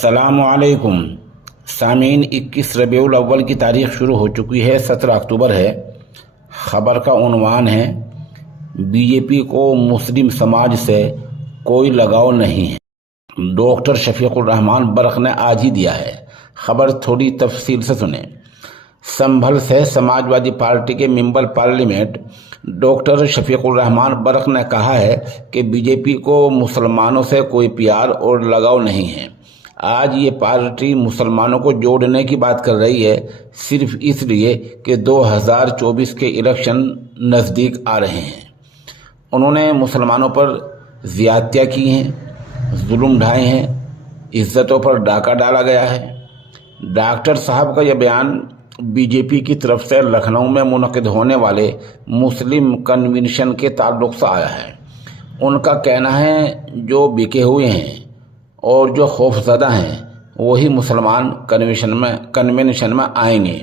अस्सलामु अलैकुम सामीन। 21 रबीउल अव्वल की तारीख शुरू हो चुकी है, 17 अक्टूबर है। ख़बर का उन्वान है, बीजेपी को मुस्लिम समाज से कोई लगाव नहीं है। डॉक्टर शफीकुर रहमान बरक़ ने आज ही दिया है। ख़बर थोड़ी तफसील से सुने। संभल से समाजवादी पार्टी के member Parliament doctor Shafiqur Rahman Barq ने कहा है कि बीजेपी को मुसलमानों से कोई प्यार और लगाव नहीं है। आज ये पार्टी मुसलमानों को जोड़ने की बात कर रही है, सिर्फ इसलिए कि 2024 के इलेक्शन नज़दीक आ रहे हैं। उन्होंने मुसलमानों पर ज़्यादतियाँ की हैं, जुल्म ढाए हैं, इज्जतों पर डाका डाला गया है। डॉक्टर साहब का यह बयान बीजेपी की तरफ से लखनऊ में मुनक़िद होने वाले मुस्लिम कन्वेंशन के ताल्लुक़ से आया है। उनका कहना है, जो बिके हुए हैं और जो खौफज़दा हैं वही मुसलमान कन्वेंशन में आएंगे।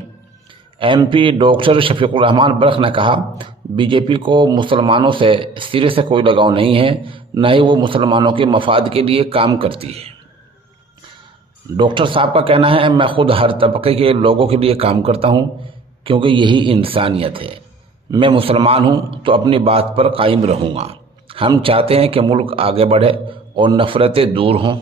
एमपी डॉक्टर शफीकुर रहमान बरक़ ने कहा, बीजेपी को मुसलमानों से सिरे से कोई लगाव नहीं है, न ही वो मुसलमानों के मफाद के लिए काम करती है। डॉक्टर साहब का कहना है, मैं खुद हर तबके के लोगों के लिए काम करता हूँ, क्योंकि यही इंसानियत है। मैं मुसलमान हूँ तो अपनी बात पर कायम रहूँगा। हम चाहते हैं कि मुल्क आगे बढ़े और नफ़रतें दूर हों।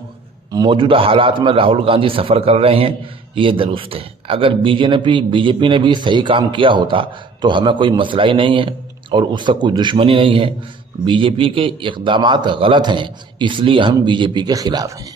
मौजूदा हालात में राहुल गांधी सफ़र कर रहे हैं, ये दुरुस्त है। अगर बीजेपी ने भी सही काम किया होता तो हमें कोई मसला ही नहीं है और उससे कोई दुश्मनी नहीं है। बीजेपी के इक़दामात गलत हैं, इसलिए हम बीजेपी के ख़िलाफ़ हैं।